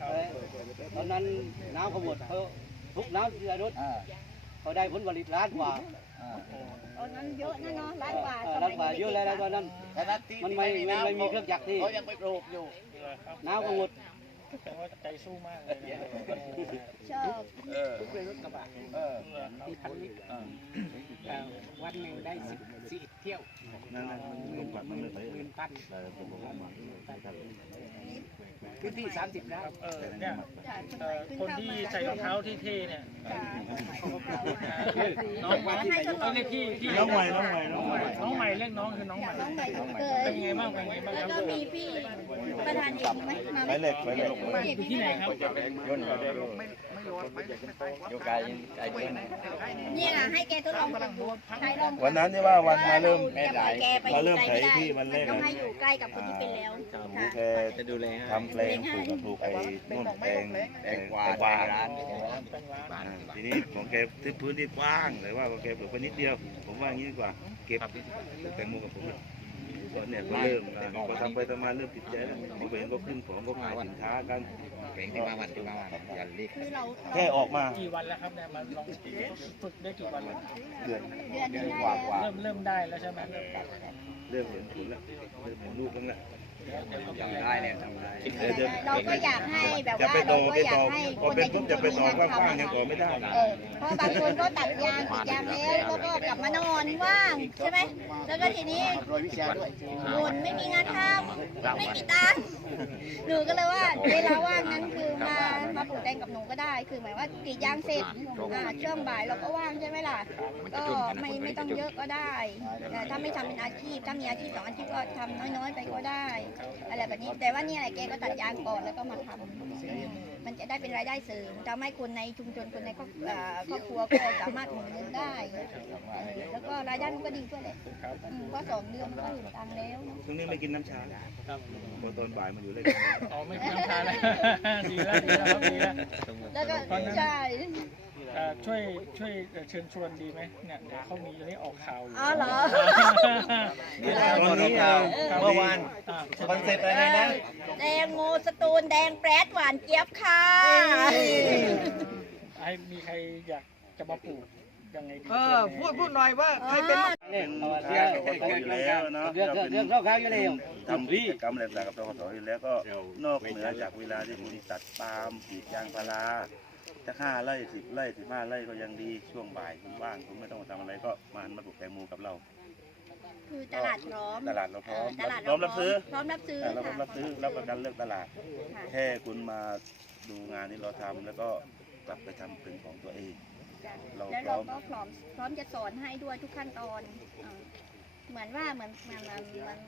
เอ่อตอนนั้นน้ำเขาหมดเขาทุกน้ำเสียรถอ่าเขาได้ผลผลิตล้านกว่าอ่าตอนนั้นเยอะนะเนาะล้านกว่าเออล้านกว่าเยอะเลยนะตอนนั้นแต่นั้นที่มันไม่ที่มันไม่ำมีเครื่องจักรที่เขายังไปปลูกอยู่น้ำก็หมด แต่ว่าใจสู้มากเลยนะชอบเออทุกเออที่พันลิตรวันหนึ่งได้สิบสี่เที่ยวหมื่นหมื่นหมื่นพันพื้นที่สามสิบแล้วเออเนี่ยคนที่ใส่รองเท้าที่เท่เนี่ยน้องใหม่ที่เรียกพี่พี่น้องใหม่น้องใหม่น้องใหม่น้องใหม่เรียกน้องคือน้องใหม่น้องใหม่เป็นไงบ้างเป็นไงบ้างแล้วก็มีพี่ประธานเอกไหมมาไหมไปเล็กไปเล็กอยู่ที่ไหนครับยนต์อยู่ไกลไกลเกินนี่แหละให้แกทดลองดูใช้ลองวันนั้นที่ว่าวันมาเริ่มจะปล่อยแกไปมาเริ่มไกลไถไม่ได้ที่วันแรกต้องให้อยู่ใกล้กับคนที่เป็นแล้วหมูค่ะแกจะดูแลทำแปลงปลูกกับปลูกไอ้นุ่นแปลงแตงกวาแตงกวาร้านอ่าทีนี้ของแกที่พื้นที่กว้างแต่ว่าของแกปลูกไปนิดเดียว ผมว่าอย่างนี้ดีกว่าเก็บแตงโมกับผม เนี่ยก็เนี่ยก็เริ่มพอทำไปทำมาเริ่มติดใจแล้วผมเองก็ขึ้นของก็ขายสินค้ากันแข่งที่มาวันที่มาวันอย่าเรียกแค่ออกมากี่วันแล้วครับเนี่ยมาลองฝึกได้กี่วันแล้วเดือนเดือนกว่าเริ่มเริ่มได้แล้วใช่ไหมเริ่มเริ่มเห็นผลแล้วเริ่มเห็นลูกแล้ว ทำได้เนี่ยทำได้เราก็อยากให้แบบว่าเราก็อยากให้คนในชุมชจะนไปมีต่องานกว้างทำๆยังต่อไม่ได้เออเพราะบางคนก็ตัดยางติดยางแล้วแล้วก็กลับมานอนว่างใช่ไหมแล้วก็ทีนี้โรยวิชาด้วยบ่นไม่มีงานทำไม่มีตังค์หนูก็เลยว่าเวลาว่างนั้นคือ ปลูกแตงกับหนูก็ได้ คือหมายว่ากรีดยางเสร็จอ่าช่วงบ่ายเราก็ว่างใช่ไหมล่ะ ก็ไม่ไม่ต้องเยอะก็ได้แต่ถ้าไม่ทำเป็นอาชีพ ถ้ามีอาชีพสองอาชีพก็ทำน้อยๆไปก็ได้อะไรแบบนี้ แต่ว่าเนี่ยแหละแกก็ตัดยางก่อนแล้วก็มาทำมันจะได้เป็นรายได้เสริมทำให้คนในชุมชนคนในครอบเอ่อครอบครัวก็สามารถหมุนเงินได้เออแล้วก็รายได้มันก็ดีด้วยแหละอืมเพราะสองเดือนมันก็เห็นตังค์แล้วช่วงนี้ไม่กินน้ำชาแล้วครับพอตอนบ่ายมาอยู่เลยอ๋อไม่กินน้ำชาแล้วดีแล้วดีแล้วครับดีแล้วแล้วก็ใช่เอ่อช่วยช่วยเอ่อเชิญชวนดีไหมเนี่ยเดี๋ยวเขามีจะได้ออกข่าวอยู่อ๋อเหรอตอนนี้อะเมื่อวาน อ่าคอนเซ็ปต์อะไรนะ แดงโมสตูนแดงแปรดหวานเจี๊ยบค่ะให้มีใครอยากจะมาปลูก ยังไงดีเออพูดพูดหน่อยว่าใครเป็นเป็นลูกค้ากับทอยู่แล้วเนาะเรื่องเรื่องเรื่องเข้าอยู่แล้วทำกิจกรรมอะไรต่างๆกับทกศอยู่แล้วก็นอกเหนือจากเวลาที่ผมตัดปาล์มกรีดยางพาราจะห้าไร่สิบไร่สิบห้าไร่ก็ยังดีช่วงบ่ายคุณว่างคุณไม่ต้องมาทำอะไรก็มามาปลูกแตงโมกับเรา คือตลาดพร้อมตลาดเราพร้อมตลาดพร้อมรับซื้อพร้อมรับซื้อแต่เราพร้อค่ะมรับซื้อรับประกันเลือกตลาดค่ะแค่คุณมาดูงานที่เราทำแล้วก็กลับไปทำเป็นของตัวเอง จ้ะเราแล้วพร้เราอม ก็พร้อมพร้อมจะสอนให้ด้วยทุกขั้นตอนเอ่อเหมือนว่าเหมือนเหมือนเหมือนเหมือน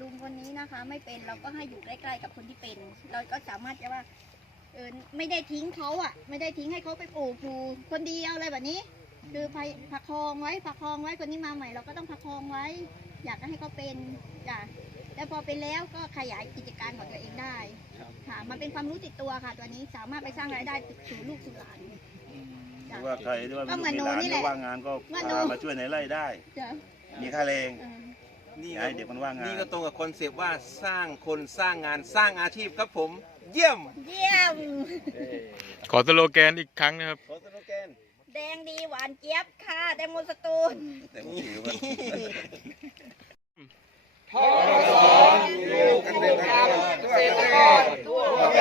ลุงคนนี้นะคะ ไม่เป็นเราก็ให้อยู่ใกล้ๆกับคนที่เป็น เราก็สามารถจะว่าเออไม่ได้ทิ้งเขาอะ ไม่ได้ทิ้งให้เขาไปปลูกอยู่คนเดียวอะไรแบบนี้ คือพยประคองไว้ประคองไว้คนนี้มาใหม่เราก็ต้องประคองไว้ อยากให้เขาเป็นจ้ะแล้วพอเป็นแล้วก็ขยายกิจการของตัวเองได้ ค่ะมันเป็นความรู้ติดตัวค่ะ ตัวนี้สามารถไปสร้างรายได้สู่ลูกสู่หลาน หรืจ้ะอว่าใครที่ว่าก็มีเหมืลูอนกมีหลานหนูนี่หแหรืละอว่างงานก็เหมือนหนูพามาช่วยในไร่ได้ จ้ะมีค่าแรงเออ นี่อย่าให้เด็กมันว่างงาน นี่ก็ตรงกับคอนเซปต์ว่าสร้างคนสร้างงานสร้างอาชีพครับผม เยี่ยมเยี่ยม ขอสโลแกนอีกครั้งนะครับ ขอสโลแกนแดงดีหวานเจี๊ยบค่ะ แตงโมสตูน แต่ผมถือว่าอยู่เกษตรกรเกษตรกรทั่วประเท